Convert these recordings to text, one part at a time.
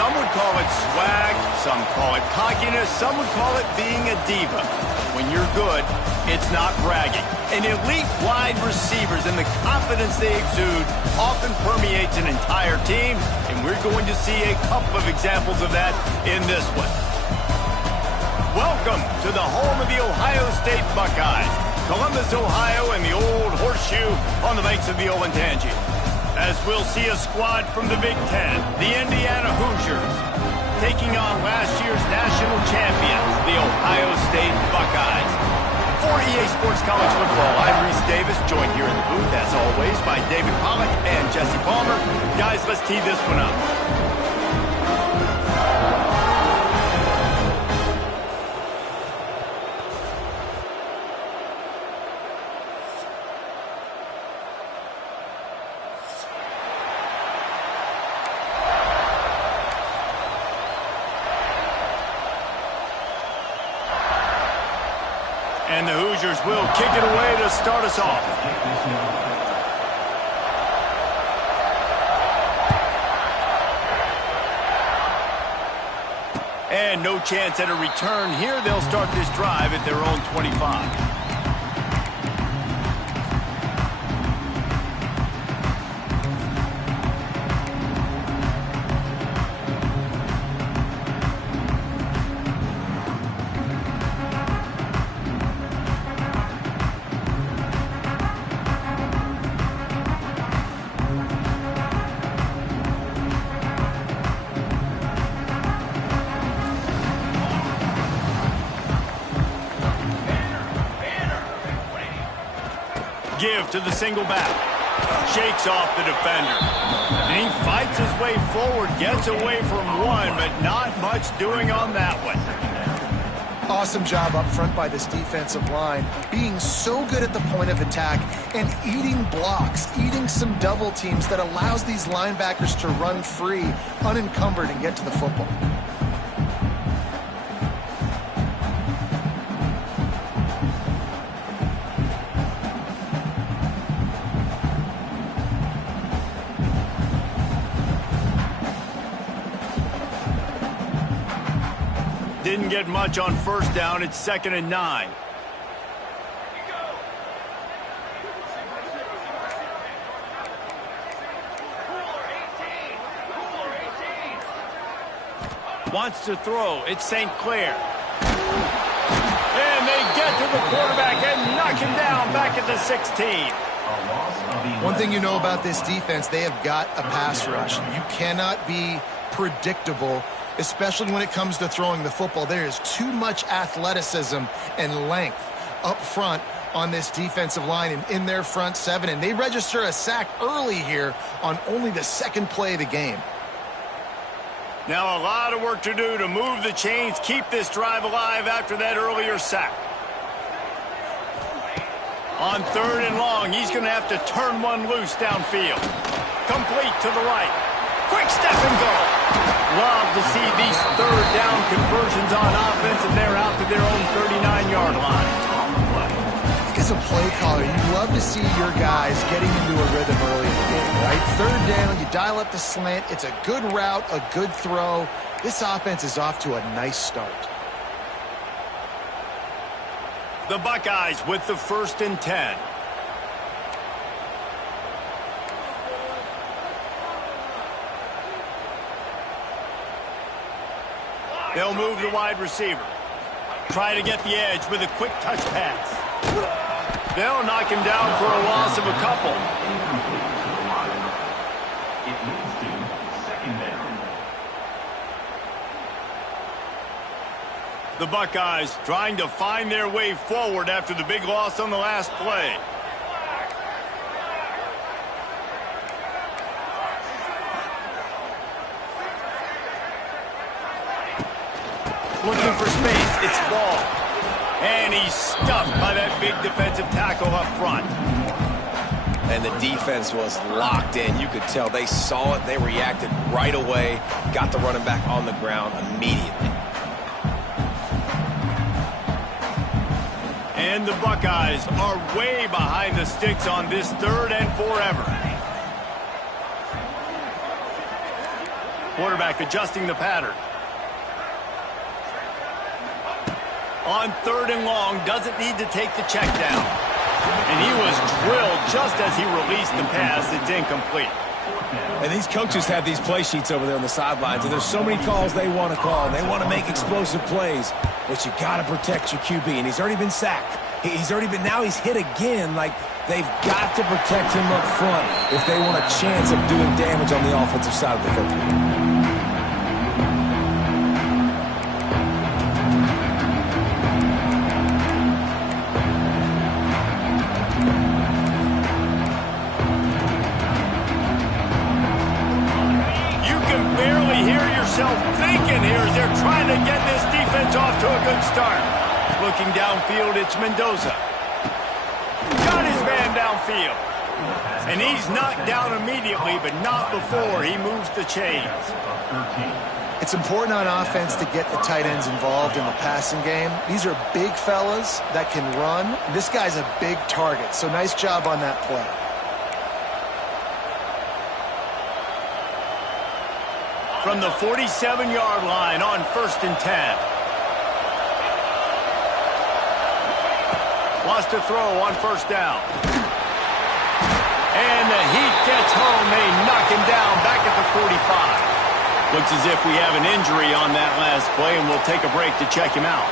Some would call it swag, some call it cockiness, some would call it being a diva. When you're good, it's not bragging. And elite wide receivers and the confidence they exude often permeates an entire team, and we're going to see a couple of examples of that in this one. Welcome to the home of the Ohio State Buckeyes, Columbus, Ohio, and the old horseshoe on the banks of the Olentangy. As we'll see a squad from the Big Ten, the Indiana Hoosiers, taking on last year's national champions, the Ohio State Buckeyes. For EA Sports College Football, I'm Reese Davis, joined here in the booth, as always, by David Pollack and Jesse Palmer. Guys, let's tee this one up. And the Hoosiers will kick it away to start us off. And no chance at a return here. They'll start this drive at their own 25. Give to the single back. Shakes off the defender. And he fights his way forward, gets away from one, but not much doing on that one. Awesome job up front by this defensive line, being so good at the point of attack and eating blocks, eating some double teams that allows these linebackers to run free, unencumbered, and get to the football. Didn't get much on first down. It's 2nd and 9. Wants to throw. It's St. Clair. And they get to the quarterback and knock him down back at the 16. One thing you know about this defense, they have got a pass rush. You cannot be predictable, especially when it comes to throwing the football. There is too much athleticism and length up front on this defensive line and in their front seven, and they register a sack early here on only the second play of the game. Now a lot of work to do to move the chains, keep this drive alive after that earlier sack. On 3rd and long, he's going to have to turn one loose downfield. Complete to the right. Quick step and go. Love to see these 3rd down conversions on offense, and they're out to their own 39-yard line. As a play caller, you love to see your guys getting into a rhythm early in the game, right? 3rd down, you dial up the slant. It's a good route, a good throw. This offense is off to a nice start. The Buckeyes with the 1st and 10. They'll move the wide receiver. Try to get the edge with a quick touch pass. They'll knock him down for a loss of a couple. The Buckeyes trying to find their way forward after the big loss on the last play. Looking for space. It's Ball. And he's stuffed by that big defensive tackle up front. And the defense was locked in. You could tell they saw it. They reacted right away. Got the running back on the ground immediately. And the Buckeyes are way behind the sticks on this 3rd and forever. Quarterback adjusting the pattern. On 3rd and long, doesn't need to take the check down. And he was drilled just as he released the pass. It's incomplete. And these coaches have these play sheets over there on the sidelines, and there's so many calls they want to call, and they want to make explosive plays. But you got to protect your QB, and he's already been sacked. Now he's hit again. Like, they've got to protect him up front if they want a chance of doing damage on the offensive side of the football. Thinking here as they're trying to get this defense off to a good start. Looking downfield, it's Mendoza. Got his man downfield. And he's knocked down immediately, but not before he moves the chains. It's important on offense to get the tight ends involved in the passing game. These are big fellas that can run. This guy's a big target, so nice job on that play. From the 47-yard line on 1st and 10. Lost to throw on 1st down. And the heat gets home. They knock him down back at the 45. Looks as if we have an injury on that last play, and we'll take a break to check him out.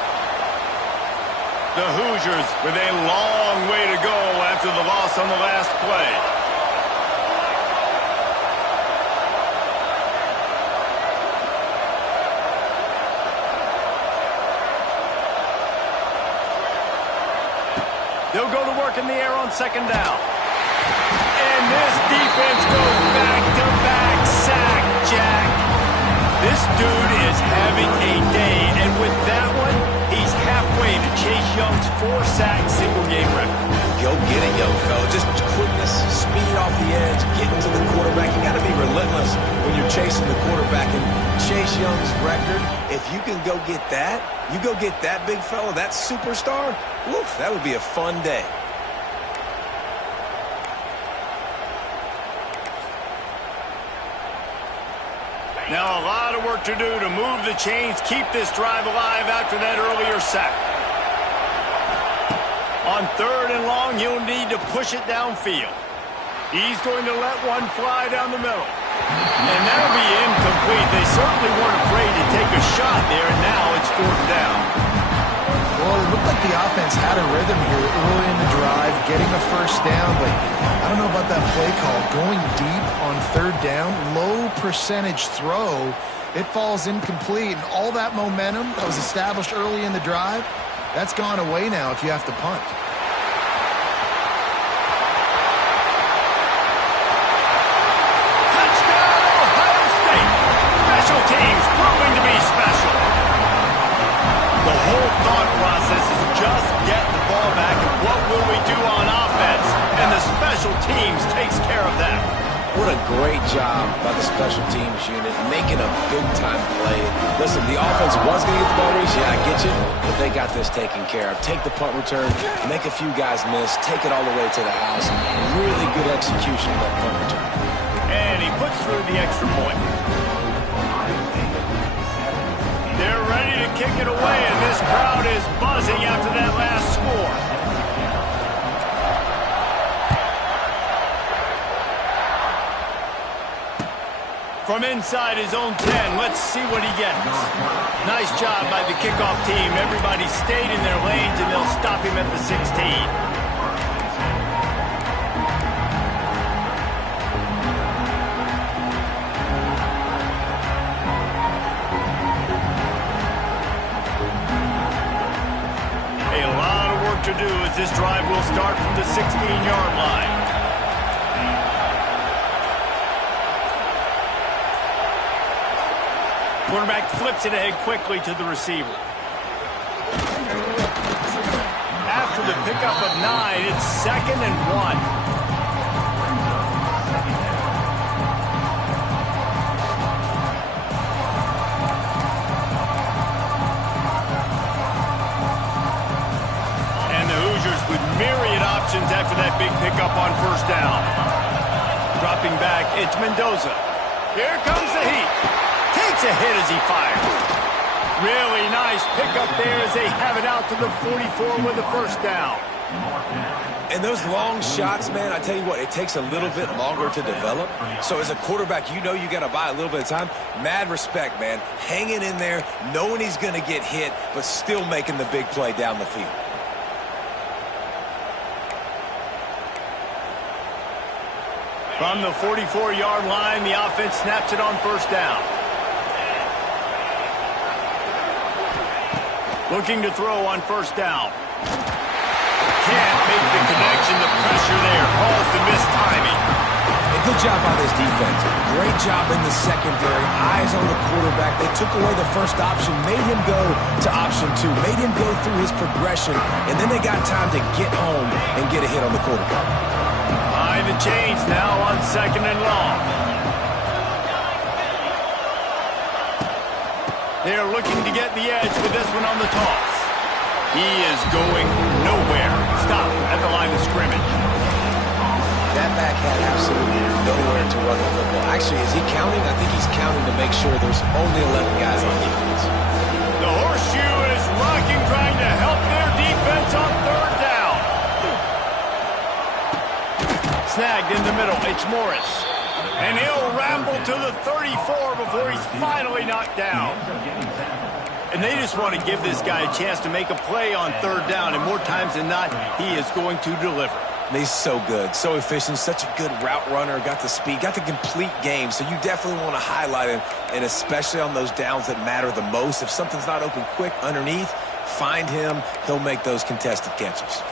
The Hoosiers with a long way to go after the loss on the last play. They'll go to work in the air on 2nd down. And this defense goes back-to-back sack, Jack. This dude is having a day, and with that one, he's halfway to Chase Young's 4-sack single-game record. Go get it, young fella. Just quickness, speed off the edge, getting to the quarterback. You got to be relentless when you're chasing the quarterback. And Chase Young's record, if you can go get that, you go get that big fella, that superstar, woof, that would be a fun day. Now a lot of work to do to move the chains, keep this drive alive after that earlier sack. On 3rd and long, he'll need to push it downfield. He's going to let one fly down the middle. And that'll be incomplete. They certainly weren't afraid to take a shot there, and now it's 4th down. Well, it looked like the offense had a rhythm here early in the drive, getting a 1st down, but I don't know about that play call. Going deep on 3rd down, low percentage throw, it falls incomplete, and all that momentum that was established early in the drive, that's gone away now if you have to punt. Touchdown, Ohio State! Special teams proving to be special. The whole thought process is just get the ball back, and what will we do on offense? And the special teams takes care of that. What a great job by the special teams unit, making a big-time play. Listen, the offense was going to get the ball reached. Yeah, I get you, but they got this taken care of. Take the punt return, make a few guys miss, take it all the way to the house. Really good execution of that punt return. And he puts through the extra point. They're ready to kick it away, and this crowd is buzzing after that last score. From inside his own 10, let's see what he gets. Nice job by the kickoff team. Everybody stayed in their lanes, and they'll stop him at the 16. To do as this drive will start from the 16-yard line. Quarterback flips it ahead quickly to the receiver. After the pickup of 9, it's 2nd and 1. Myriad options after that big pickup on 1st down. Dropping back, it's Mendoza. Here comes the heat. Takes a hit as he fires. Really nice pickup there as they have it out to the 44 with a first down. And those long shots, man, I tell you what, it takes a little bit longer to develop. So as a quarterback, you know you got to buy a little bit of time. Mad respect, man. Hanging in there, knowing he's going to get hit, but still making the big play down the field. From the 44-yard line, the offense snaps it on first down. Looking to throw on first down. Can't make the connection. The pressure there caused the missed timing. And good job by this defense. Great job in the secondary. Eyes on the quarterback. They took away the first option, made him go to option 2, made him go through his progression, and then they got time to get home and get a hit on the quarterback. Behind the chains now on second and long. They're looking to get the edge with this one on the toss. He is going nowhere. Stop at the line of scrimmage. That back had absolutely nowhere to run the football. Actually, is he counting? I think he's counting to make sure there's only 11 guys on defense. The horseshoe is rocking, trying to help their defense on third down. Snagged in the middle. It's Morris. And he'll ramble to the 34 before he's finally knocked down. And they just want to give this guy a chance to make a play on third down, and more times than not, he is going to deliver. He's so good, so efficient, such a good route runner, got the speed, got the complete game, so you definitely want to highlight him, and especially on those downs that matter the most. If something's not open quick underneath, find him, he'll make those contested catches.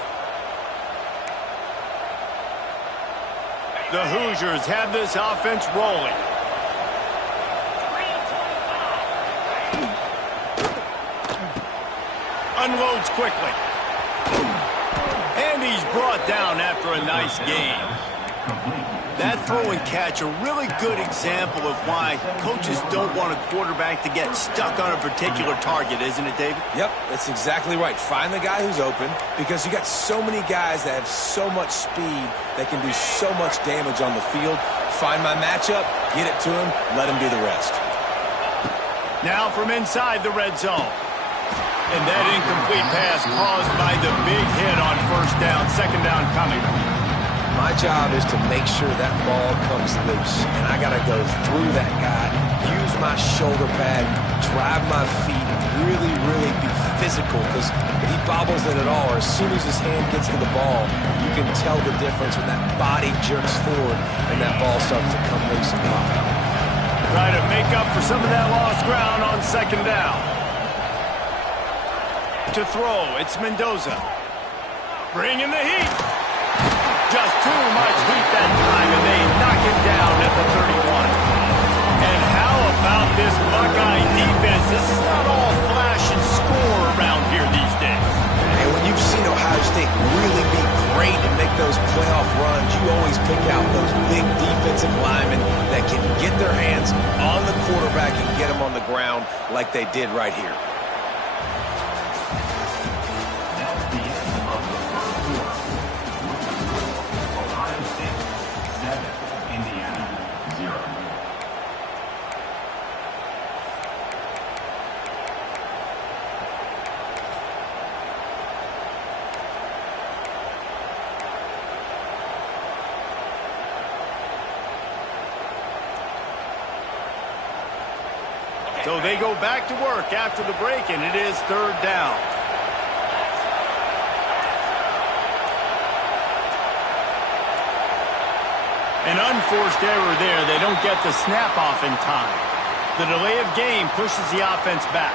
The Hoosiers have this offense rolling. Unloads quickly. And he's brought down after a nice game. That throw and catch, a really good example of why coaches don't want a quarterback to get stuck on a particular target, isn't it, David? Yep, that's exactly right. Find the guy who's open, because you got so many guys that have so much speed that can do so much damage on the field. Find my matchup, get it to him, let him do the rest. Now from inside the red zone. And that incomplete pass caused by the big hit on first down. Second down coming. My job is to make sure that ball comes loose, and I got to go through that guy, use my shoulder pad, drive my feet, really, really be physical, because if he bobbles it at all, or as soon as his hand gets to the ball, you can tell the difference when that body jerks forward and that ball starts to come loose and pop out. Try to make up for some of that lost ground on second down. To throw, it's Mendoza. Bringing the heat. Just too much heat that time, and they knock him down at the 31. And how about this Buckeye defense? This is not all flash and score around here these days. And when you've seen Ohio State really be great and make those playoff runs, you always pick out those big defensive linemen that can get their hands on the quarterback and get him on the ground like they did right here. So they go back to work after the break, and it is third down. An unforced error there. They don't get the snap off in time. The delay of game pushes the offense back.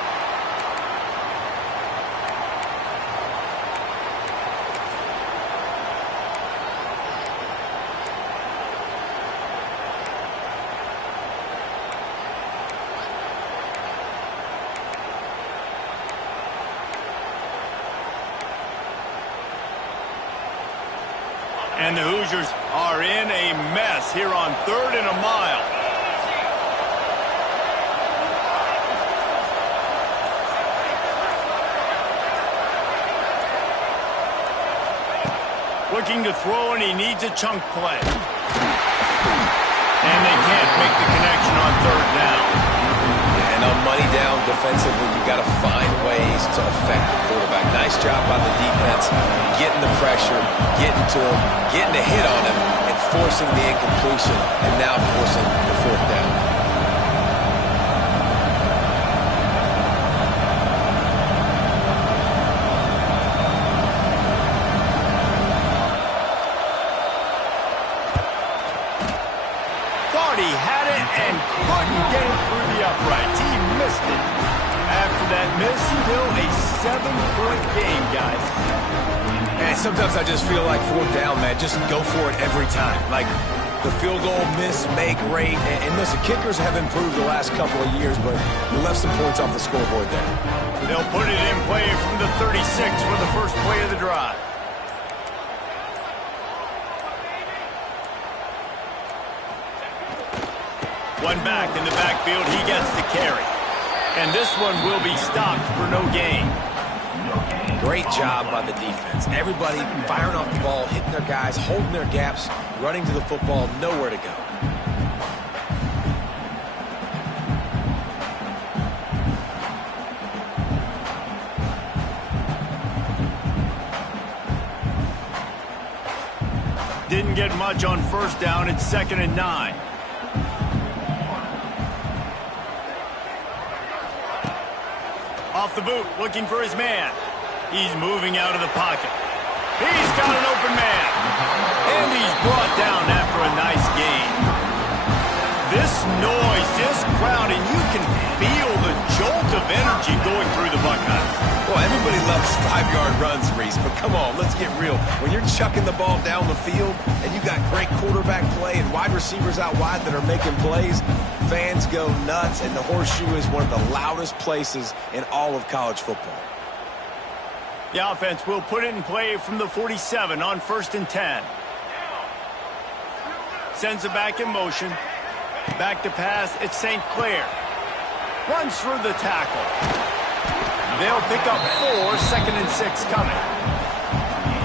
And the Hoosiers are in a mess here on third and a mile. Looking to throw, and he needs a chunk play. And they can't make the connection on third down. Yeah, defensively, you got to find ways to affect the quarterback. Nice job by the defense, getting the pressure, getting to him, getting a hit on him, and forcing the incompletion, and now forcing the fourth down. He had it and couldn't get it through the uprights. He missed it. After that miss, still a 7-point game, guys. And sometimes I just feel like fourth down, man, just go for it every time. Like the field goal miss, make rate. And listen, kickers have improved the last couple of years, but we left some points off the scoreboard there. They'll put it in play from the 36 for the first play of the drive. One back in the backfield, he gets the carry. And this one will be stopped for no gain. Great job by the defense. Everybody firing off the ball, hitting their guys, holding their gaps, running to the football, nowhere to go. Didn't get much on first down. It's 2nd and 9. Off the boot, looking for his man. He's moving out of the pocket. He's got an open man. And he's brought down after a nice gain. This noise, this crowd, and you can feel the jolt of energy going through the Buckeyes. Well, everybody loves 5-yard runs, Reese, but come on, let's get real. When you're chucking the ball down the field and you got great quarterback play and wide receivers out wide that are making plays, fans go nuts, and the Horseshoe is one of the loudest places in all of college football. The offense will put it in play from the 47 on 1st and 10. Sends it back in motion. Back to pass, it's St. Clair. Runs through the tackle. They'll pick up 4, 2nd and 6 coming.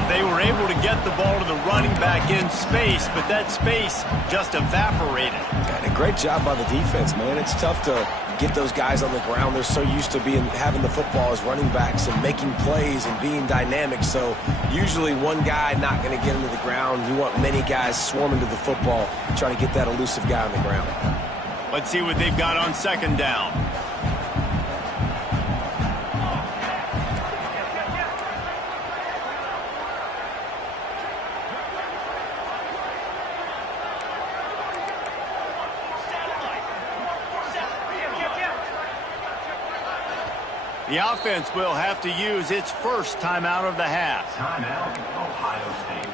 They were able to get the ball to the running back in space, but that space just evaporated. And a great job by the defense, man. It's tough to get those guys on the ground. They're so used to having the football as running backs and making plays and being dynamic. So usually one guy not going to get into the ground. You want many guys swarming to the football, try to get that elusive guy on the ground. Let's see what they've got on 2nd down. The offense will have to use its first timeout of the half. Timeout, Ohio State.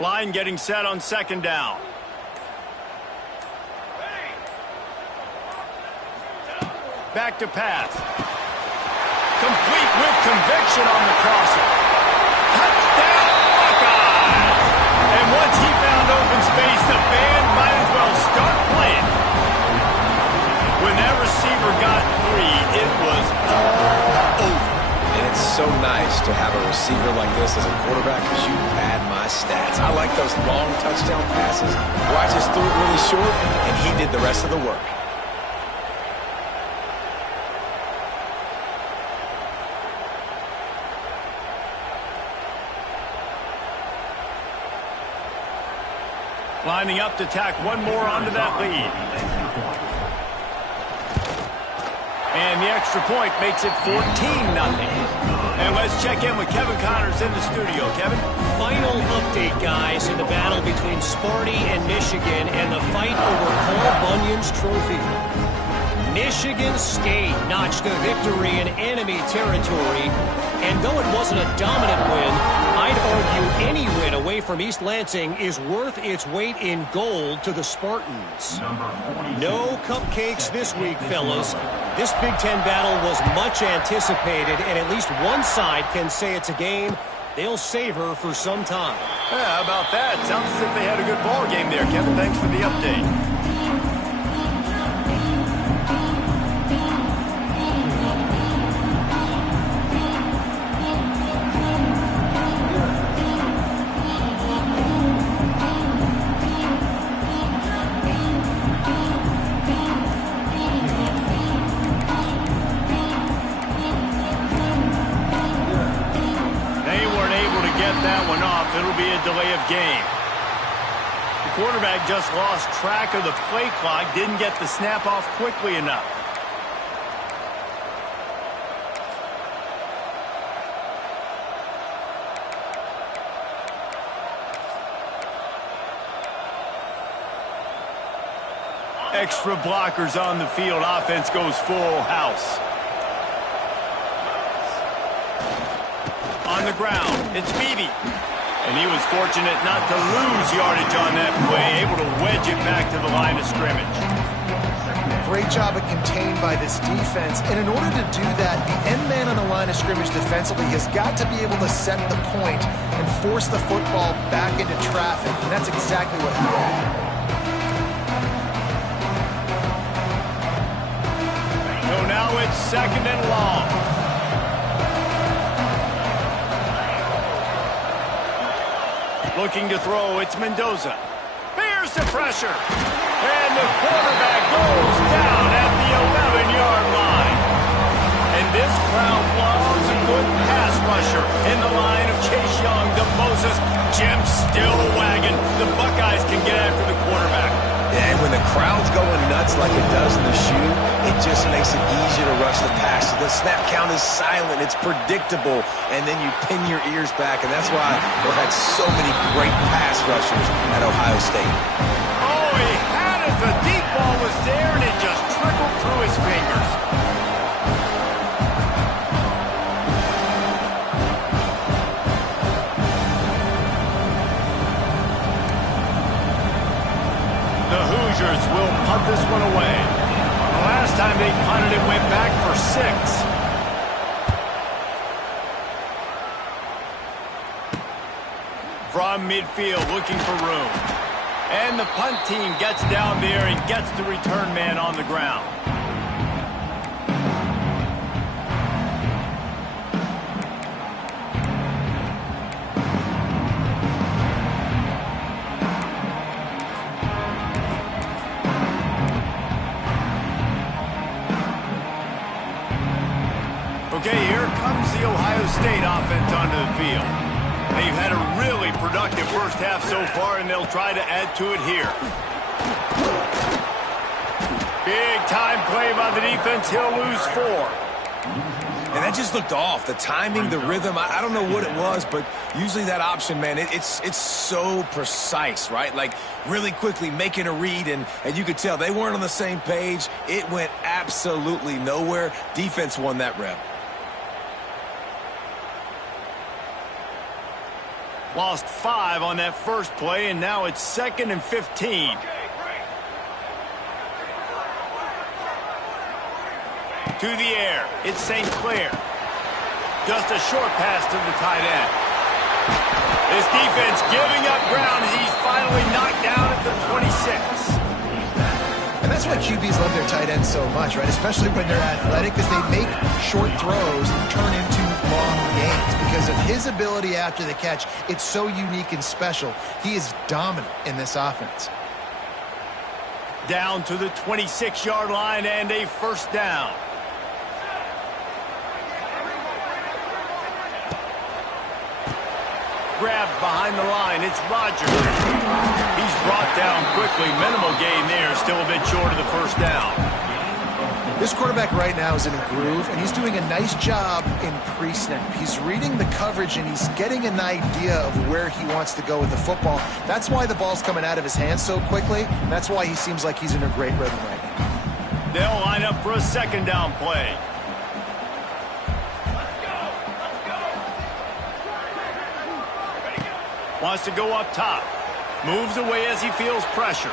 Line getting set on 2nd down. Back to pass. Complete with conviction on the crosser. Touchdown, Buckeyes! And once he found open space, the band might as well start playing. When that receiver got 3, it was all over. And it's so nice to have a receiver like this as a quarterback because you pad my stats. I like those long touchdown passes where I just threw it really short and he did the rest of the work. Lining up to tack one more onto that lead. And the extra point makes it 14-0. And let's check in with Kevin Connors in the studio. Kevin? Final update, guys, in the battle between Sparty and Michigan and the fight over Paul Bunyan's trophy. Michigan State notched a victory in enemy territory. And though it wasn't a dominant win, I'd argue any win away from East Lansing is worth its weight in gold to the Spartans. No cupcakes this week, fellas. This Big Ten battle was much anticipated, and at least one side can say it's a game they'll savor for some time. Yeah, how about that? Sounds as if they had a good ball game there, Kevin. Thanks for the update. It'll be a delay of game. The quarterback just lost track of the play clock, didn't get the snap off quickly enough. Extra blockers on the field. Offense goes full house. On the ground, it's Beebe. And he was fortunate not to lose yardage on that play, able to wedge it back to the line of scrimmage. Great job of contained by this defense. And in order to do that, the end man on the line of scrimmage defensively has got to be able to set the point and force the football back into traffic. And that's exactly what happened. So now it's 2nd and long. Looking to throw, it's Mendoza. Here's the pressure. And the quarterback goes down at the 11-yard line. And this crowd loves a good pass rusher in the line of Chase Young, the Moses, Jim still wagging. The Buckeyes can get after the quarterback. Yeah, and when the crowd's going nuts like it does in the shoe, it just makes it easier to rush the pass. So the snap count is silent. It's predictable. And then you pin your ears back. And that's why they've had so many great pass rushers at Ohio State. Oh, he had it. The deep ball was there, and it just trickled through his fingers. The Hoosiers will punt this one away. The last time they punted it went back for 6. From midfield, looking for room. And the punt team gets down there and gets the return man on the ground. Okay, here comes the Ohio State offense onto the field. They've had a really productive first half so far, and they'll try to add to it here. Big time play by the defense. He'll lose 4. And that just looked off. The timing, the rhythm, I don't know what it was, but usually that option, man, it's so precise, right? Like really quickly making a read, and you could tell they weren't on the same page. It went absolutely nowhere. Defense won that rep. Lost 5 on that first play, and now it's 2nd and 15. To the air, it's St. Clair. Just a short pass to the tight end. This defense giving up ground as he's finally knocked down at the 26. And that's why QBs love their tight ends so much, right? Especially when they're athletic, because they make short throws turn into long gains. Because of his ability after the catch, it's so unique and special. He is dominant in this offense. Down to the 26-yard line and a first down. Grabbed behind the line, it's Rodgers. He's brought down quickly. Minimal gain there, still a bit short of the first down. This quarterback right now is in a groove, and he's doing a nice job in pre-snap. He's reading the coverage, and he's getting an idea of where he wants to go with the football. That's why the ball's coming out of his hands so quickly, and that's why he seems like he's in a great rhythm right now. They'll line up for a 2nd down play. Wants to go up top. Moves away as he feels pressure.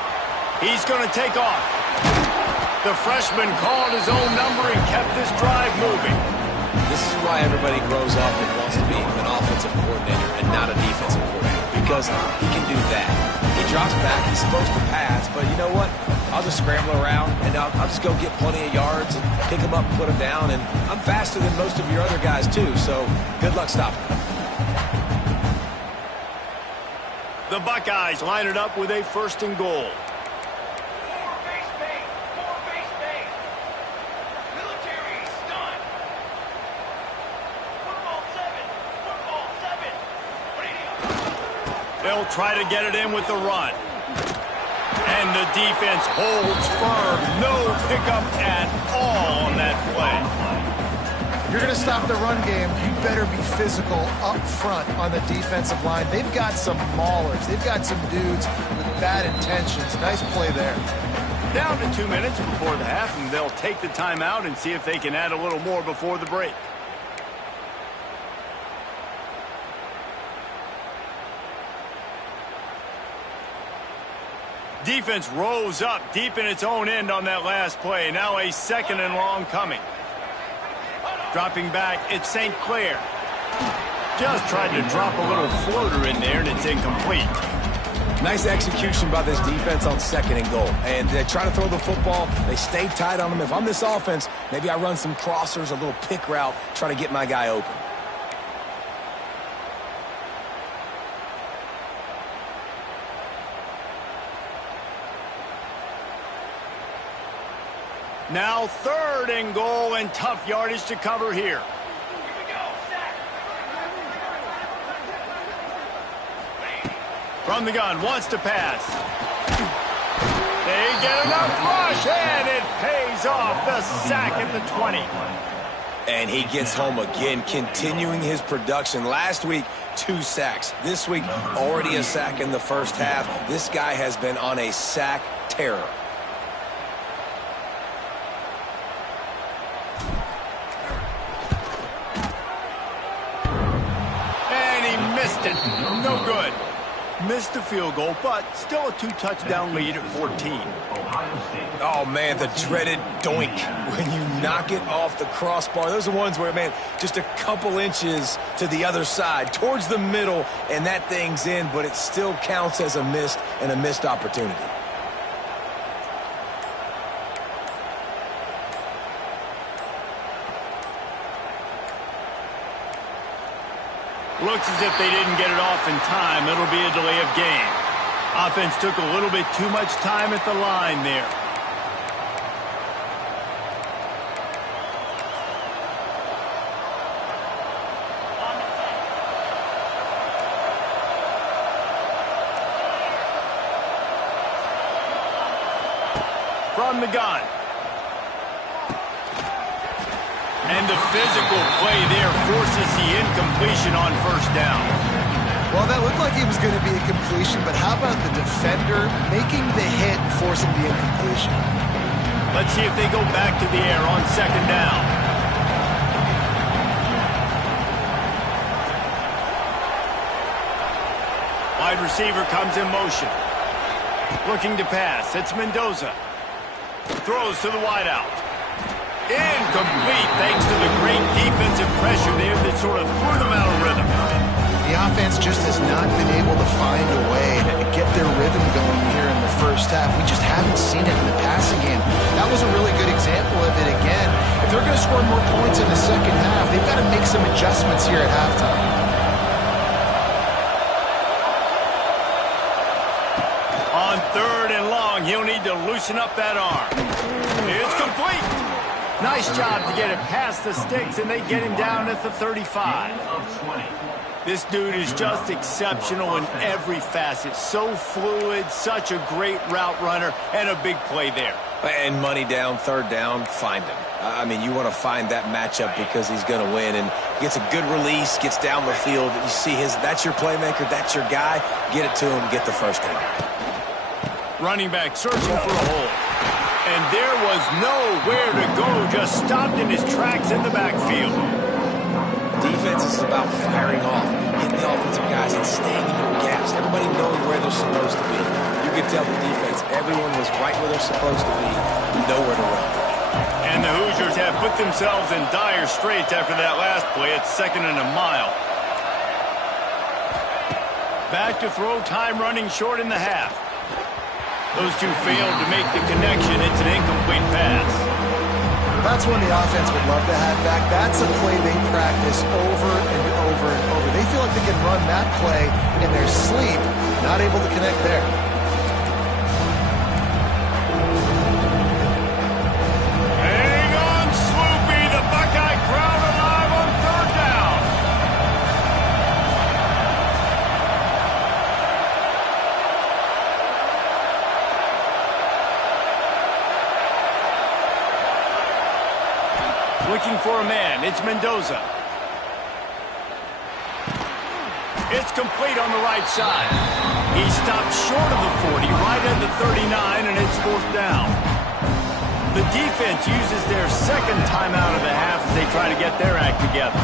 He's going to take off. The freshman called his own number and kept this drive moving. This is why everybody grows up and wants to be an offensive coordinator and not a defensive coordinator, because he can do that. He drops back, he's supposed to pass, but you know what? I'll just scramble around, and I'll just go get plenty of yards and pick them up and put them down, and I'm faster than most of your other guys, too, so good luck stopping them. The Buckeyes line it up with a 1st and goal. They'll try to get it in with the run. And the defense holds firm. No pickup at all on that play. If you're going to stop the run game, you better be physical up front on the defensive line. They've got some maulers. They've got some dudes with bad intentions. Nice play there. Down to 2 minutes before the half, and they'll take the timeout and see if they can add a little more before the break. Defense rose up deep in its own end on that last play. Now a 2nd and long coming. Dropping back, it's St. Clair. Just tried to drop a little floater in there, and it's incomplete. Nice execution by this defense on 2nd and goal. And they try to throw the football. They stay tight on them. If I'm this offense, maybe I run some crossers, a little pick route, try to get my guy open. Now 3rd and goal, and tough yardage to cover here. From the gun, wants to pass. They get enough rush, and it pays off. The sack at the 20. And he gets home again, continuing his production. Last week, 2 sacks. This week, already a sack in the first half. This guy has been on a sack terror. No good. Missed the field goal, but still a 2-touchdown lead at 14. Oh, man, the dreaded doink when you knock it off the crossbar. Those are ones where, man, just a couple inches to the other side, towards the middle, and that thing's in, but it still counts as a missed opportunity. Looks as if they didn't get it off in time. It'll be a delay of game. Offense took a little bit too much time at the line there. From the gun. And the physical play there forces the incompletion on 1st down. Well, that looked like it was going to be a completion, but how about the defender making the hit and forcing the incompletion? Let's see if they go back to the air on 2nd down. Wide receiver comes in motion. Looking to pass. It's Mendoza. Throws to the wideout. Incomplete thanks to the great defensive pressure there that sort of threw them out of rhythm. The offense just has not been able to find a way to get their rhythm going here in the first half. We just haven't seen it in the passing game. That was a really good example of it again. If they're going to score more points in the second half, they've got to make some adjustments here at halftime. On 3rd and long, he'll need to loosen up that arm. It's complete. Nice job to get it past the sticks, and they get him down at the 35. This dude is just exceptional in every facet. So fluid, such a great route runner, and a big play there. And money down, 3rd down, find him. I mean, you want to find that matchup because he's going to win, and gets a good release, gets down the field. You see that's your playmaker, that's your guy. Get it to him, get the 1st down. Running back searching for a hole. And there was nowhere to go, just stopped in his tracks in the backfield. Defense is about firing off, hitting the offensive guys, and staying in your gaps. Everybody knows where they're supposed to be. You could tell the defense, everyone was right where they're supposed to be, nowhere to run. And the Hoosiers have put themselves in dire straits after that last play. It's 2nd and a mile. Back to throw, time running short in the half. Those two failed to make the connection. It's an incomplete pass. That's one the offense would love to have back. That's a play they practice over and over and over. They feel like they can run that play in their sleep, not able to connect there. Hang on, Swoopy. The Buckeye crowd alive on 3rd down. Looking for a man. It's Mendoza. It's complete on the right side. He stopped short of the 40, right at the 39, and it's 4th down. The defense uses their 2nd timeout of the half as they try to get their act together.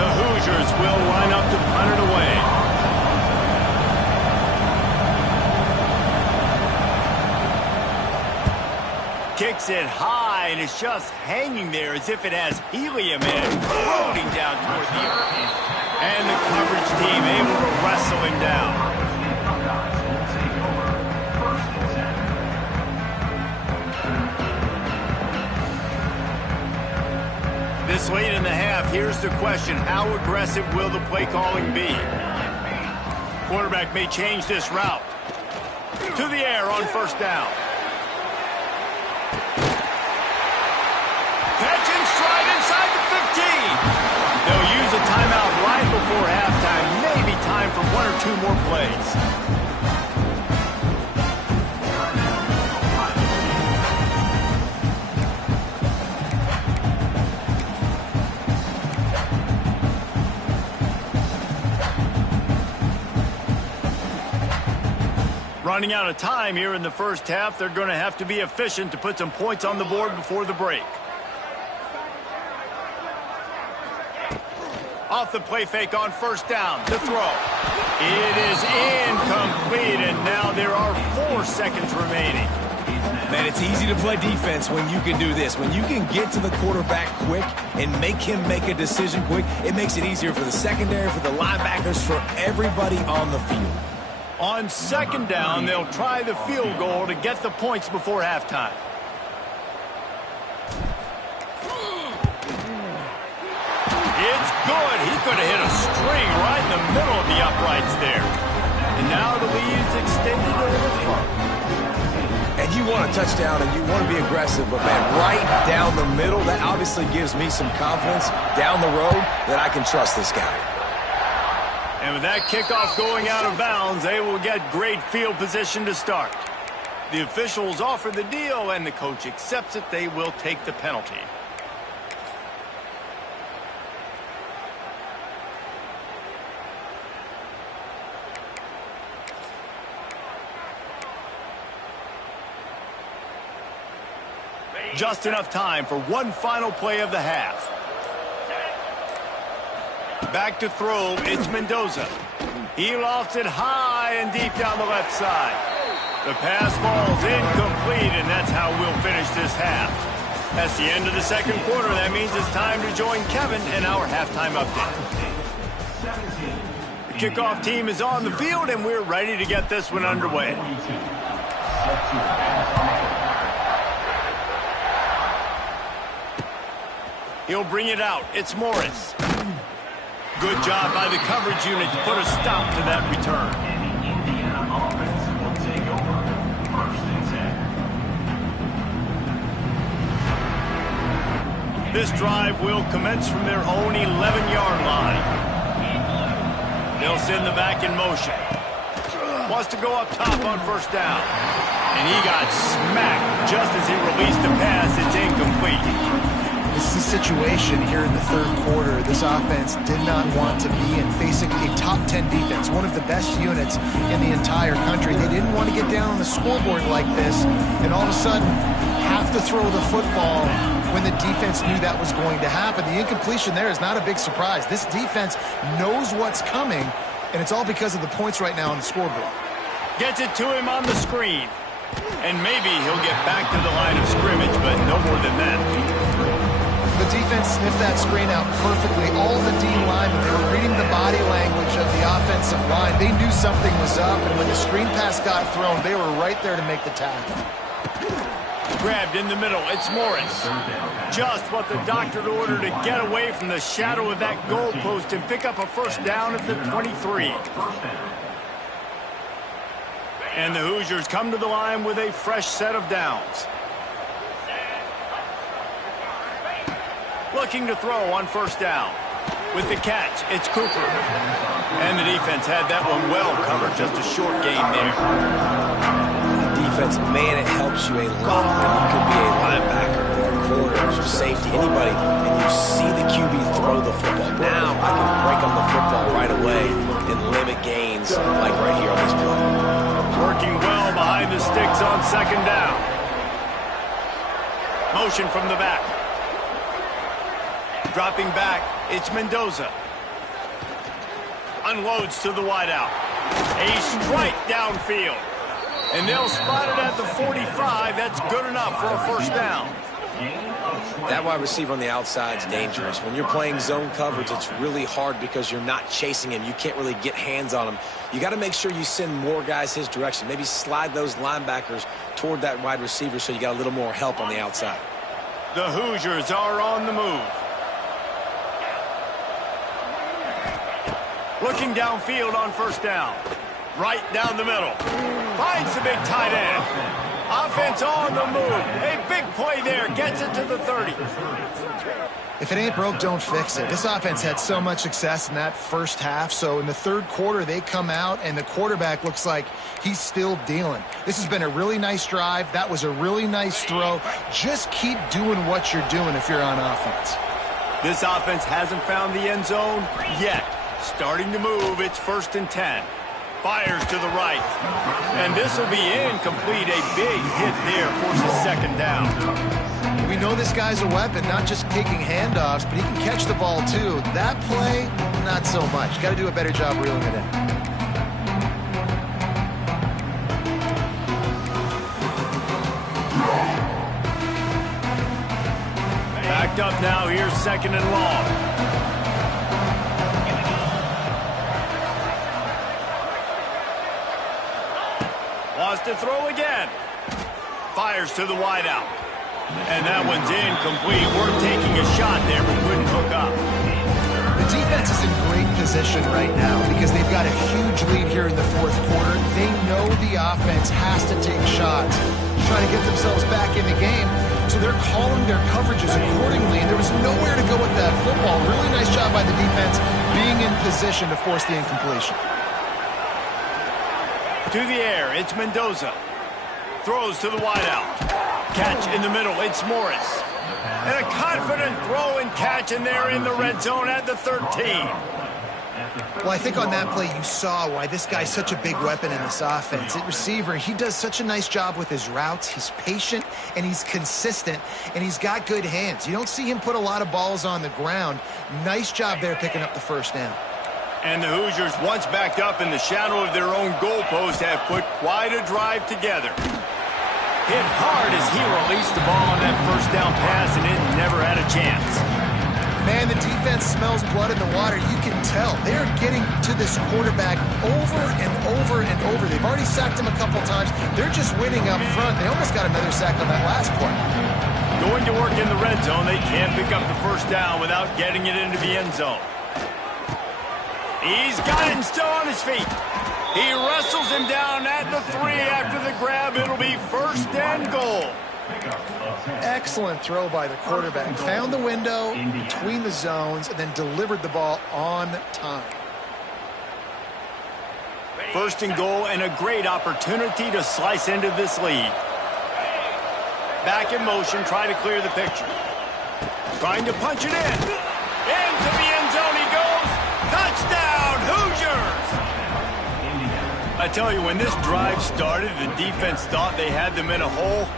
The Hoosiers will line up to punt it away. Kicks it high, and it's just hanging there as if it has helium in it, floating down toward the earth. And the coverage team able to wrestle him down. This late in the half, here's the question. How aggressive will the play calling be? Quarterback may change this route. To the air on 1st down. Catch and stride inside the 15. They'll use a timeout right before halftime. Maybe time for 1 or 2 more plays. Running out of time here in the 1st half. They're going to have to be efficient to put some points on the board before the break. Off the play fake on 1st down. The throw. It is incomplete, and now there are 4 seconds remaining. Man, it's easy to play defense when you can do this. When you can get to the quarterback quick and make him make a decision quick, it makes it easier for the secondary, for the linebackers, for everybody on the field. On 2nd down, they'll try the field goal to get the points before halftime. It's good. He could have hit a string right in the middle of the uprights there. And now the lead is extended over the front. And you want a touchdown and you want to be aggressive, but man, right down the middle, that obviously gives me some confidence down the road that I can trust this guy. And with that kickoff going out of bounds, they will get great field position to start. The officials offer the deal, and the coach accepts it. They will take the penalty. Just enough time for one final play of the half. Back to throw, it's Mendoza. He lofts it high and deep down the left side. The pass falls incomplete, and that's how we'll finish this half. That's the end of the 2nd quarter. That means it's time to join Kevin in our halftime update. The kickoff team is on the field, and we're ready to get this one underway. He'll bring it out. It's Morris. Good job by the coverage unit to put a stop to that return. This drive will commence from their own 11-yard line. They'll send the back in motion. Wants to go up top on 1st down. And he got smacked just as he released the pass. It's incomplete. This is a situation here in the third quarter this offense did not want to be in, facing a top 10 defense, one of the best units in the entire country. They didn't want to get down on the scoreboard like this and all of a sudden have to throw the football when the defense knew that was going to happen. The incompletion there is not a big surprise. This defense knows what's coming, and it's all because of the points right now on the scoreboard. Gets it to him on the screen. And maybe he'll get back to the line of scrimmage, but no more than that. The defense sniffed that screen out perfectly. All the D linemen, they were reading the body language of the offensive line. They knew something was up, and when the screen pass got thrown, they were right there to make the tackle. Grabbed in the middle. It's Morris. Just what the doctor ordered to get away from the shadow of that goalpost and pick up a first down at the 23. And the Hoosiers come to the line with a fresh set of downs. Looking to throw on first down. With the catch, it's Cooper. And the defense had that one well covered. Just a short gain there. Defense, man, it helps you a lot when you can be a linebacker or a corner or safety, anybody, and you see the QB throw the football. Now I can break on the football right away and limit gains like right here on this play. Working well behind the sticks on second down. Motion from the back. Dropping back, it's Mendoza. Unloads to the wideout. A strike downfield. And they'll spot it at the 45. That's good enough for a first down. That wide receiver on the outside is dangerous. When you're playing zone coverage, it's really hard because you're not chasing him. You can't really get hands on him. You got to make sure you send more guys his direction. Maybe slide those linebackers toward that wide receiver so you got a little more help on the outside. The Hoosiers are on the move. Looking downfield on first down. Right down the middle. Finds the big tight end. Offense on the move. A big play there. Gets it to the 30. If it ain't broke, don't fix it. This offense had so much success in that first half, so in the third quarter they come out and the quarterback looks like he's still dealing. This has been a really nice drive. That was a really nice throw. Just keep doing what you're doing if you're on offense. This offense hasn't found the end zone yet. Starting to move. It's 1st and 10. Fires to the right. And this will be incomplete. A big hit there forces second down. We know this guy's a weapon, not just taking handoffs, but he can catch the ball too. That play, not so much. Got to do a better job reeling it in. Backed up now. Here's 2nd and long. Wants to throw again. Fires to the wideout. And that one's incomplete. We're taking a shot there, but couldn't hook up. The defense is in great position right now because they've got a huge lead here in the fourth quarter. They know the offense has to take shots, trying to get themselves back in the game. So they're calling their coverages accordingly, and there was nowhere to go with that football. Really nice job by the defense being in position to force the incompletion. To the air, it's Mendoza. Throws to the wideout. Catch in the middle, it's Morris. And a confident throw and catch, and they're in the red zone at the 13. Well, I think on that play you saw why this guy's such a big weapon in this offense. At receiver, he does such a nice job with his routes. He's patient, and he's consistent, and he's got good hands. You don't see him put a lot of balls on the ground. Nice job there picking up the first down. And the Hoosiers, once backed up in the shadow of their own goalpost, have put quite a drive together. Hit hard as he released the ball on that first down pass, and it never had a chance. Man, the defense smells blood in the water. You can tell. They're getting to this quarterback over and over and over. They've already sacked him a couple times. They're just winning up front. They almost got another sack on that last play. Going to work in the red zone, they can't pick up the first down without getting it into the end zone. He's got it and still on his feet. He wrestles him down at the 3 after the grab. It'll be 1st and goal. Excellent throw by the quarterback. Found the window between the zones and then delivered the ball on time. 1st and goal and a great opportunity to slice into this lead. Back in motion, try to clear the picture. Trying to punch it in. Into the end zone he goes. Touchdown, Hoosiers! I tell you, when this drive started, the defense thought they had them in a hole.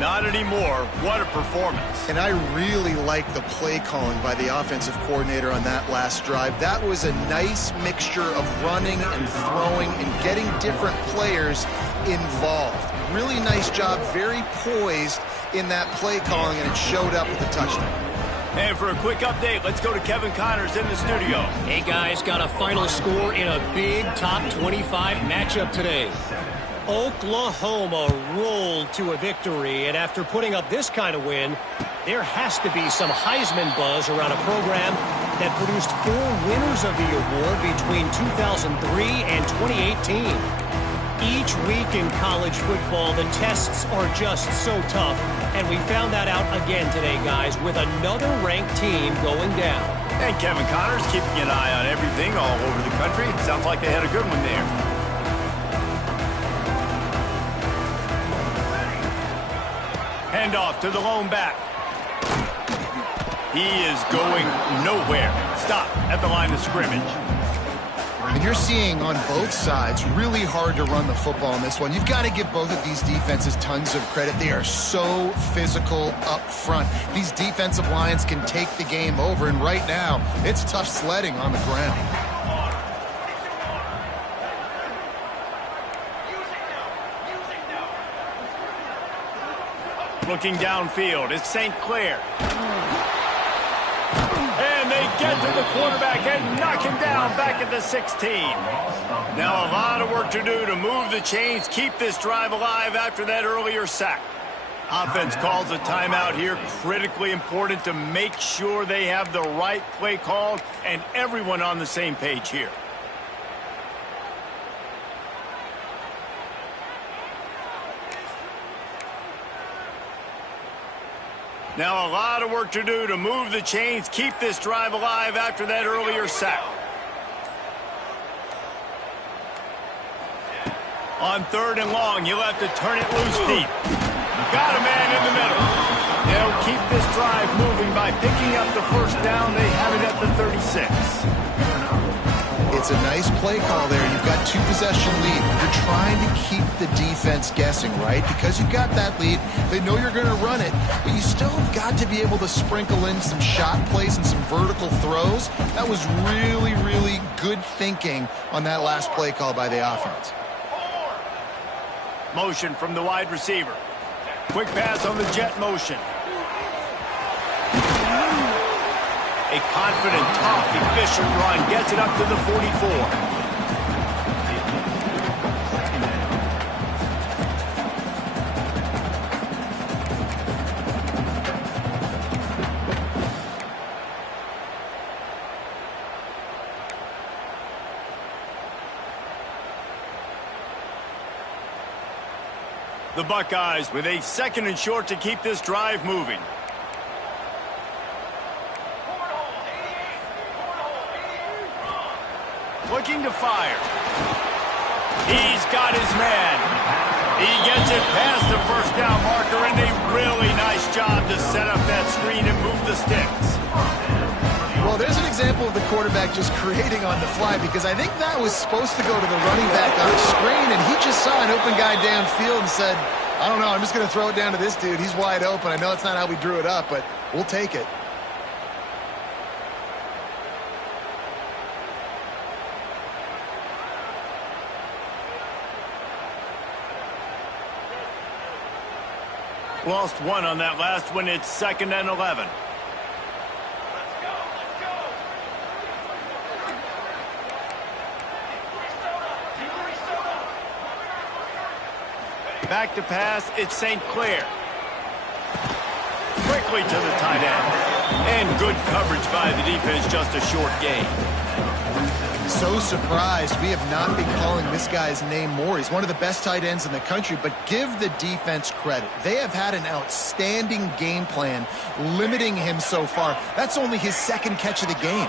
Not anymore. What a performance. And I really like the play calling by the offensive coordinator on that last drive. That was a nice mixture of running and throwing and getting different players involved. Really nice job, very poised in that play calling, and it showed up with a touchdown. And for a quick update, let's go to Kevin Connors in the studio. Hey, guys, got a final score in a big top 25 matchup today. Oklahoma rolled to a victory, and after putting up this kind of win, there has to be some Heisman buzz around a program that produced 4 winners of the award between 2003 and 2018. Each week in college football, the tests are just so tough, and we found that out again today, guys, with another ranked team going down. And Kevin Connors keeping an eye on everything all over the country. Sounds like they had a good one there. Handoff to the lone back. He is going nowhere. Stop at the line of scrimmage. And you're seeing on both sides really hard to run the football in this one. You've got to give both of these defenses tons of credit. They are so physical up front. These defensive lines can take the game over, and right now it's tough sledding on the ground. Looking downfield, it's St. Clair. And they get to the quarterback and knock him down back at the 16. Now a lot of work to do to move the chains, keep this drive alive after that earlier sack. Offense calls a timeout here, critically important to make sure they have the right play called and everyone on the same page here. Now a lot of work to do to move the chains, keep this drive alive after that earlier sack. On 3rd and long, you'll have to turn it loose deep. Got a man in the middle. They'll keep this drive moving by picking up the first down. They have it at the 36. It's a nice play call there. You've got 2-possession lead. You're trying to keep the defense guessing, right? Because you've got that lead. They know you're going to run it, but you still have got to be able to sprinkle in some shot plays and some vertical throws. That was really, really good thinking on that last play call by the offense. Motion from the wide receiver. Quick pass on the jet motion. A confident, tough, efficient run gets it up to the 44. The Buckeyes with a 2nd and short to keep this drive moving. Looking to fire. He's got his man. He gets it past the first down marker, and a really nice job to set up that screen and move the sticks. Well, there's an example of the quarterback just creating on the fly, because I think that was supposed to go to the running back on screen, and he just saw an open guy downfield and said, I don't know, I'm just going to throw it down to this dude. He's wide open. I know it's not how we drew it up, but we'll take it. Lost one on that last one. It's 2nd and 11. Back to pass. It's St. Clair. Quickly to the tight end. And good coverage by the defense. Just a short gain. So surprised we have not been calling this guy's name more. He's one of the best tight ends in the country, but give the defense credit. They have had an outstanding game plan limiting him so far. That's only his 2nd catch of the game.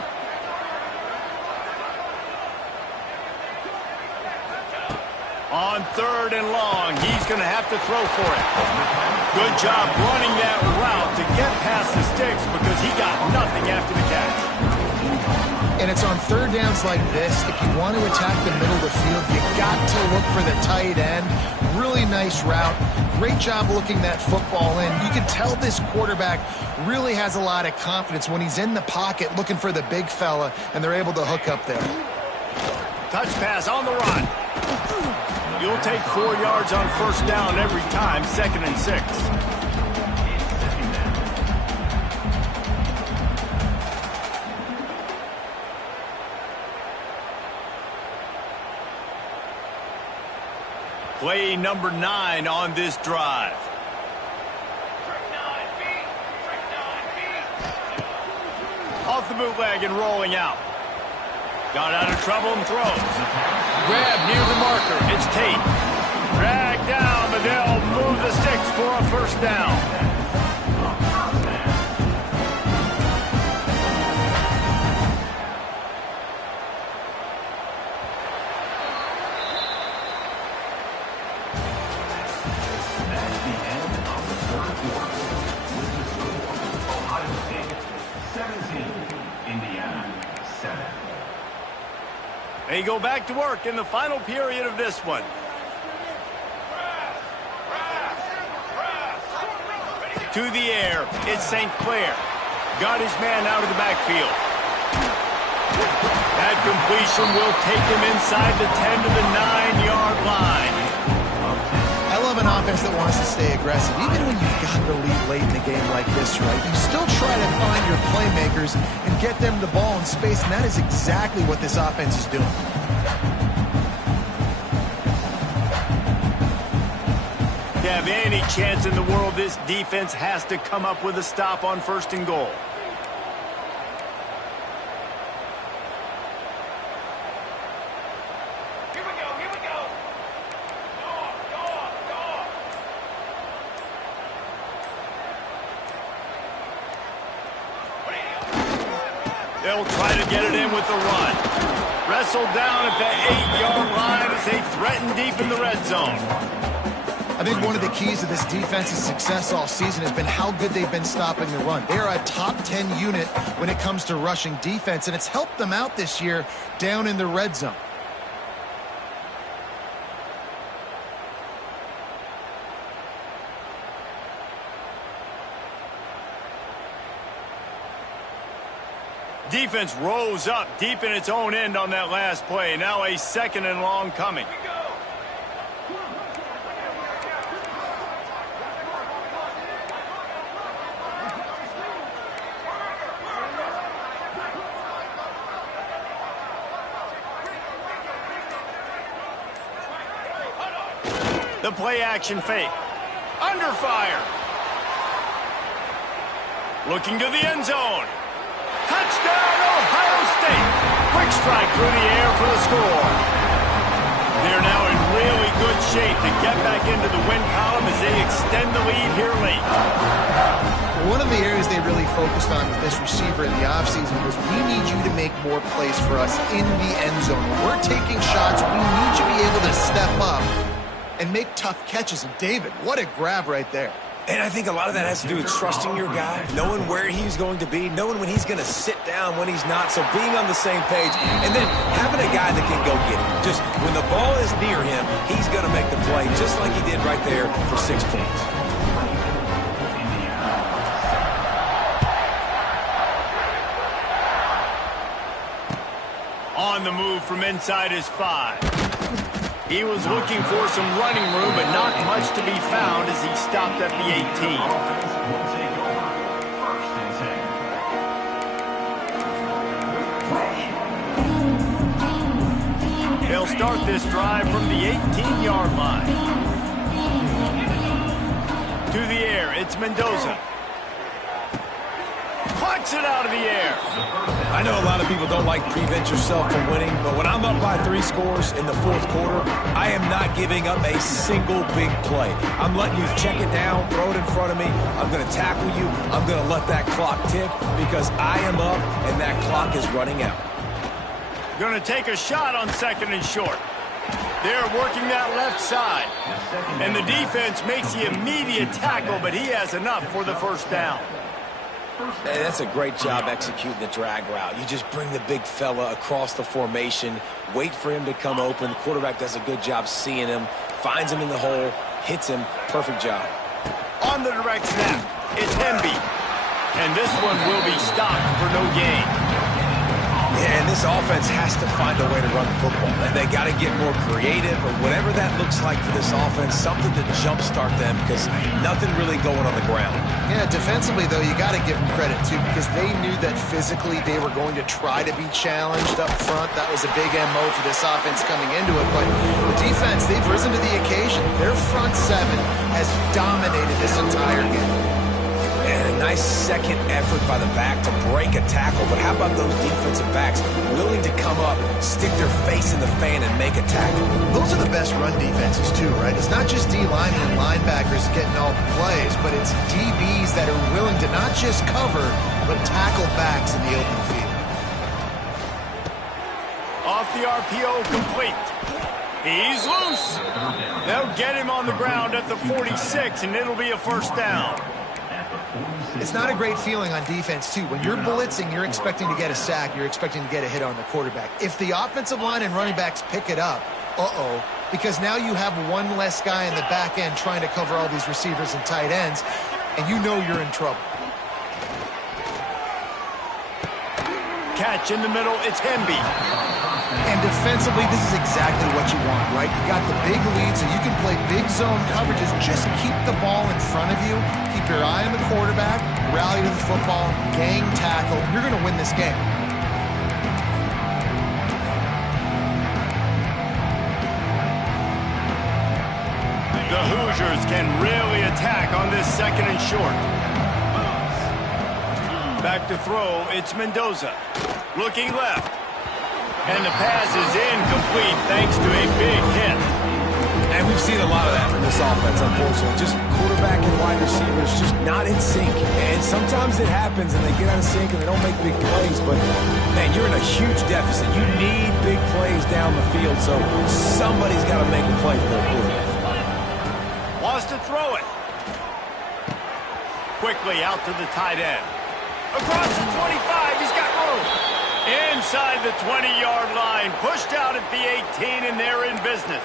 On 3rd and long, he's going to have to throw for it. Good job running that route to get past the sticks because he got nothing after the catch. And it's on 3rd downs like this, if you want to attack the middle of the field, you got to look for the tight end. Really nice route. Great job looking that football in. You can tell this quarterback really has a lot of confidence when he's in the pocket looking for the big fella, and they're able to hook up there. Touch pass on the run. You'll take 4 yards on 1st down every time, 2nd and 6. Play number 9 on this drive. Off the bootleg and rolling out. Got out of trouble and throws. Grab near the marker. It's Tate. Drag down, but they'll move the sticks for a 1st down. They go back to work in the final period of this one. To the air, it's St. Clair. Got his man out of the backfield. That completion will take him inside the 10 to the 9-yard line. I love an offense that wants to stay aggressive. Even when you've got the lead late in the game like this, right, you still try to find your playmakers and get them the ball in space, and that is exactly what this offense is doing. If you have any chance in the world, this defense has to come up with a stop on 1st and goal. They'll try to get it in with the run. Wrestled down at the 8-yard line as they threaten deep in the red zone. I think one of the keys to this defense's success all season has been how good they've been stopping the run. They're a top 10 unit when it comes to rushing defense, and it's helped them out this year down in the red zone. Defense rose up deep in its own end on that last play. Now a 2nd and long coming. The play action fake. Under fire. Looking to the end zone. Touchdown, Ohio State. Quick strike through the air for the score. They're now in really good shape to get back into the win column as they extend the lead here late. One of the areas they really focused on with this receiver in the offseason was we need you to make more plays for us in the end zone. When we're taking shots, we need you to be able to step up and make tough catches. And David, what a grab right there. And I think a lot of that has to do with trusting your guy, knowing where he's going to be, knowing when he's going to sit down, when he's not, so being on the same page, and then having a guy that can go get it. Just when the ball is near him, he's going to make the play, just like he did right there for 6 points. On the move from inside his 5. He was looking for some running room, but not much to be found as he stopped at the 18. They'll start this drive from the 18-yard line. To the air, it's Mendoza. Clutch it out of the air. I know a lot of people don't like prevent yourself from winning, but when I'm up by 3 scores in the 4th quarter, I am not giving up a single big play. I'm letting you check it down, throw it in front of me. I'm going to tackle you. I'm going to let that clock tick because I am up and that clock is running out. Going to take a shot on 2nd and short. They're working that left side. And the defense makes the immediate tackle, but he has enough for the first down. Hey, that's a great job executing the drag route. You just bring the big fella across the formation, wait for him to come open. The quarterback does a good job seeing him, finds him in the hole, hits him. Perfect job. On the direct snap, it's Hemby. And this one will be stopped for no gain. Yeah, and this offense has to find a way to run the football. And they got to get more creative or whatever that looks like for this offense, something to jumpstart them because nothing really going on the ground. Yeah, defensively, though, you got to give them credit, too, because they knew that physically they were going to try to be challenged up front. That was a big MO for this offense coming into it. But the defense, they've risen to the occasion. Their front seven has dominated this entire game. And a nice second effort by the back to break a tackle. But how about those defensive backs willing to come up, stick their face in the fan, and make a tackle? Those are the best run defenses, too, right? It's not just D-linemen and linebackers getting all the plays, but it's DBs that are willing to not just cover, but tackle backs in the open field. Off the RPO, complete. He's loose. They'll get him on the ground at the 46, and it'll be a first down. It's not a great feeling on defense, too. When you're blitzing, you're expecting to get a sack. You're expecting to get a hit on the quarterback. If the offensive line and running backs pick it up, because now you have one less guy in the back end trying to cover all these receivers and tight ends, and you know you're in trouble. Catch in the middle, it's Hemby. And defensively, this is exactly what you want, right? You got the big lead, so you can play big zone coverages. Just keep the ball in front of you. Keep your eye on the quarterback. Rally to the football. Gang tackle. You're going to win this game. The Hoosiers can really attack on this second and short. Back to throw, it's Mendoza. Looking left. And the pass is incomplete thanks to a big hit. And we've seen a lot of that from this offense, unfortunately. Just quarterback and wide receivers just not in sync. And sometimes it happens and they get out of sync and they don't make big plays. But, man, you're in a huge deficit. You need big plays down the field, so somebody's got to make a play for their quarterback. Wants to throw it. Quickly out to the tight end. Across the 25, he's got room. Inside the 20-yard line, pushed out at the 18, and they're in business.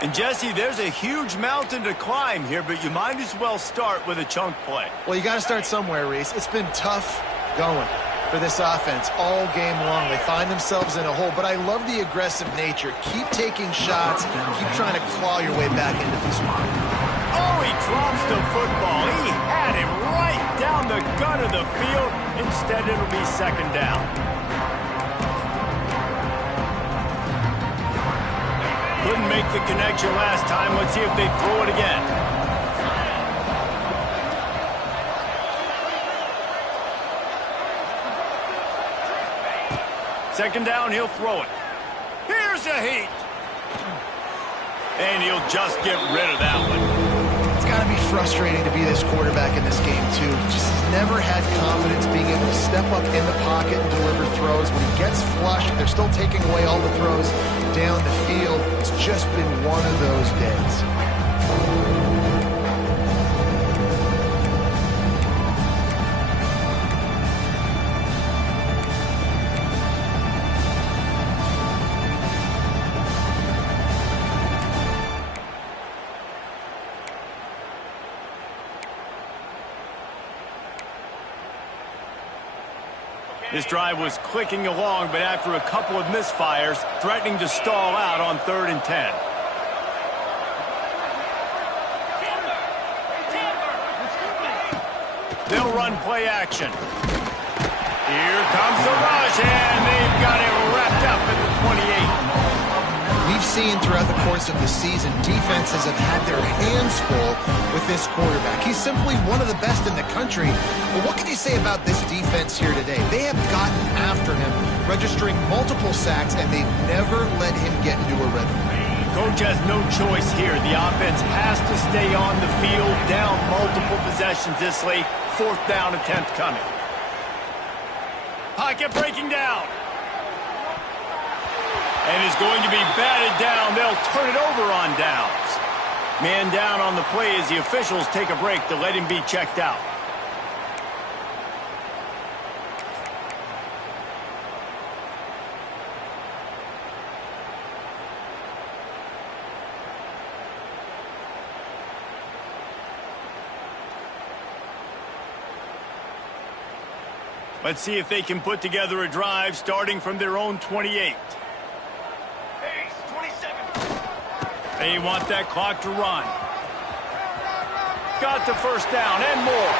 And, Jesse, there's a huge mountain to climb here, but you might as well start with a chunk play. Well, you got to start somewhere, Reese. It's been tough going for this offense all game long. They find themselves in a hole, but I love the aggressive nature. Keep taking shots. Keep trying to claw your way back into this one. Oh, he drops the football. He had him right down the gut of the field. Instead, it'll be second down. Couldn't make the connection last time. Let's see if they throw it again. Second down, he'll throw it. Here's a heat. And he'll just get rid of that one. It's got to be frustrating to be this quarterback in this game, too. He just has never had confidence being able to step up in the pocket and deliver throws. When he gets flushed, they're still taking away all the throws down the field. It's just been one of those days. This drive was clicking along, but after a couple of misfires, threatening to stall out on 3rd and 10. They'll run play action. Here comes the rush, and they've got it wrapped up at the 28. We've seen throughout the course of the season, defenses have had their hands full with this quarterback. He's simply one of the best in the country. But what can you say about this defense here today? They have gotten after him, registering multiple sacks, and they've never let him get into a rhythm. Coach has no choice here. The offense has to stay on the field, down multiple possessions this late. 4th down attempt coming. Pocket breaking down. And is going to be batted down. They'll turn it over on downs. Man down on the play as the officials take a break to let him be checked out. Let's see if they can put together a drive starting from their own 28. They want that clock to run. Got the first down and more.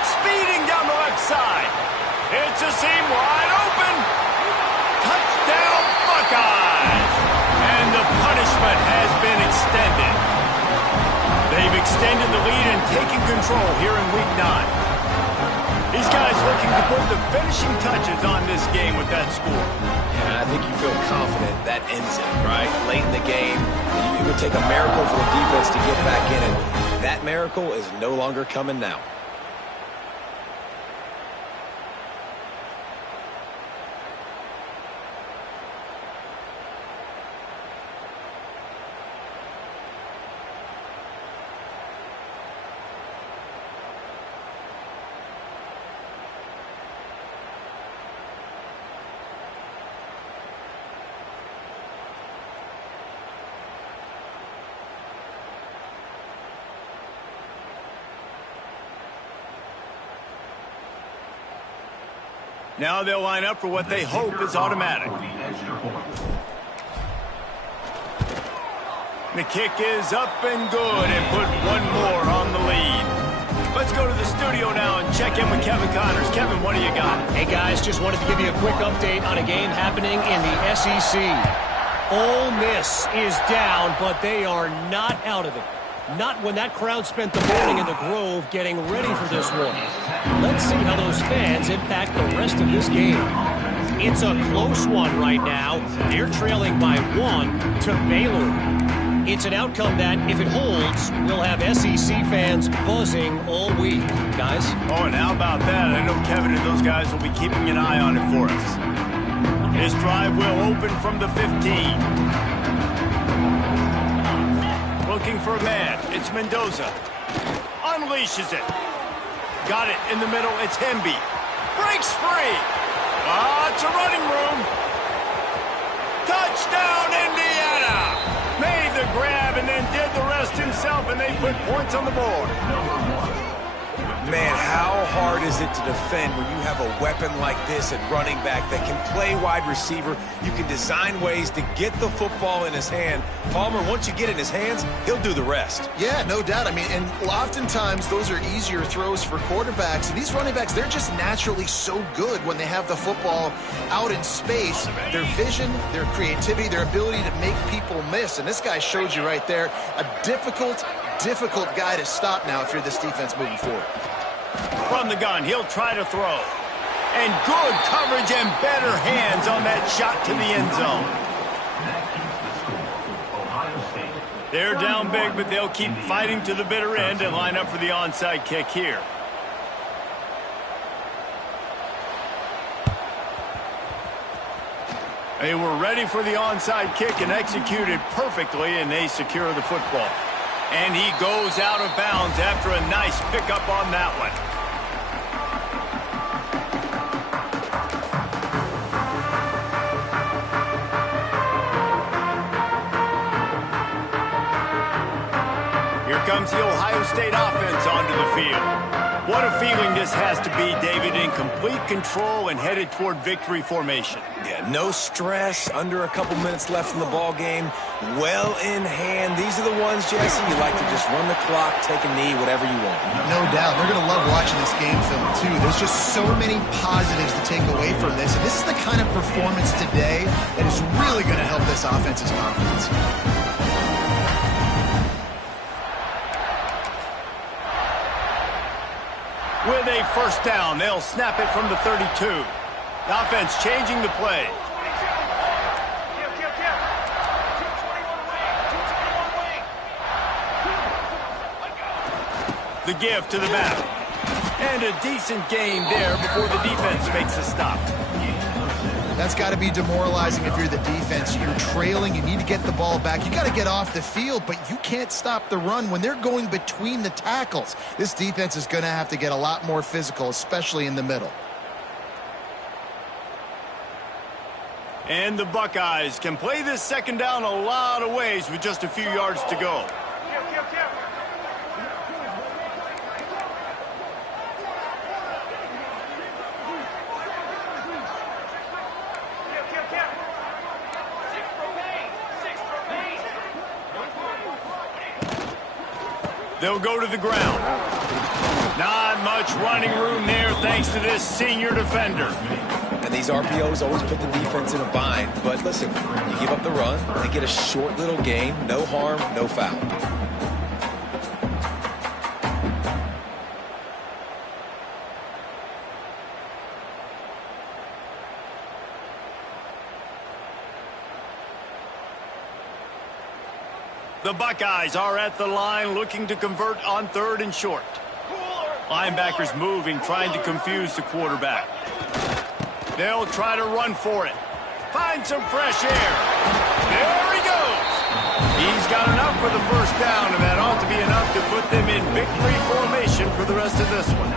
Speeding down the left side. It's a seam wide open. Touchdown Buckeyes. And the punishment has been extended. They've extended the lead and taken control here in Week 9. These guys looking to put the finishing touches on this game with that score. And I think you feel confident that ends it, right? Late in the game, it would take a miracle for the defense to get back in it. That miracle is no longer coming now. Now they'll line up for what they hope is automatic. The kick is up and good and put one more on the lead. Let's go to the studio now and check in with Kevin Connors. Kevin, what do you got? Hey, guys, just wanted to give you a quick update on a game happening in the SEC. Ole Miss is down, but they are not out of it. Not when that crowd spent the morning in the Grove getting ready for this one. Let's see how those fans impact the rest of this game. It's a close one right now. They're trailing by 1 to Baylor. It's an outcome that, if it holds, will have SEC fans buzzing all week. Guys? Oh, and how about that? I know Kevin and those guys will be keeping an eye on it for us. This drive will open from the 15. Looking for a man. It's Mendoza. Unleashes it. Got it in the middle. It's Hemby. Breaks free. It's a running room. Touchdown, Indiana. Made the grab and then did the rest himself, and they put points on the board. Man, how hard is it to defend when you have a weapon like this at running back that can play wide receiver? You can design ways to get the football in his hand. Palmer, once you get it in his hands, he'll do the rest. Yeah, no doubt. I mean, and oftentimes those are easier throws for quarterbacks. And these running backs, they're just naturally so good when they have the football out in space. Their vision, their creativity, their ability to make people miss. And this guy showed you right there, a difficult guy to stop now if you're this defense moving forward. From the gun, he'll try to throw. And good coverage and better hands on that shot to the end zone. They're down big, but they'll keep fighting to the bitter end and line up for the onside kick here. They were ready for the onside kick and executed perfectly, and they secure the football. And he goes out of bounds after a nice pickup on that one. Here comes the Ohio State offense onto the field. What a feeling this has to be, David, in complete control and headed toward victory formation. Yeah, no stress, under a couple minutes left in the ball game, well in hand. These are the ones, Jesse, you like to just run the clock, take a knee, whatever you want. No doubt. They're going to love watching this game film, too. There's just so many positives to take away from this. And this is the kind of performance today that is really going to help this offense's confidence. With a first down, they'll snap it from the 32. The offense changing the play. The give to the back. And a decent gain there before the defense makes a stop. That's got to be demoralizing if you're the defense. You're trailing. You need to get the ball back. You got to get off the field, but you can't stop the run when they're going between the tackles. This defense is going to have to get a lot more physical, especially in the middle. And the Buckeyes can play this second down a lot of ways with just a few yards to go. They'll go to the ground. Not much running room there thanks to this senior defender. And these RPOs always put the defense in a bind. But listen, you give up the run, they get a short little gain, no harm, no foul. The Buckeyes are at the line looking to convert on 3rd and short. Linebackers moving, trying to confuse the quarterback. They'll try to run for it. Find some fresh air. There he goes. He's got enough for the first down, and that ought to be enough to put them in victory formation for the rest of this one.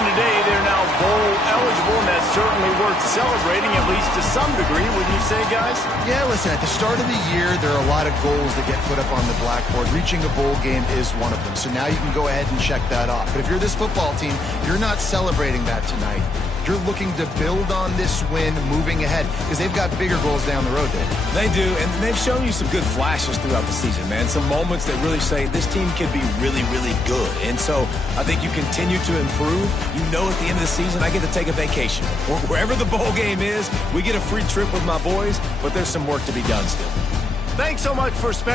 Today, they're now bowl eligible, and that's certainly worth celebrating, at least to some degree, wouldn't you say, guys? Yeah, listen, at the start of the year, there are a lot of goals that get put up on the blackboard. Reaching a bowl game is one of them, so now you can go ahead and check that off. But if you're this football team, you're not celebrating that tonight. You're looking to build on this win moving ahead because they've got bigger goals down the road, Dave. They do, and they've shown you some good flashes throughout the season, man. Some moments that really say this team can be really, really good. And so I think you continue to improve. You know at the end of the season, I get to take a vacation. Wherever the bowl game is, we get a free trip with my boys, but there's some work to be done still. Thanks so much for spending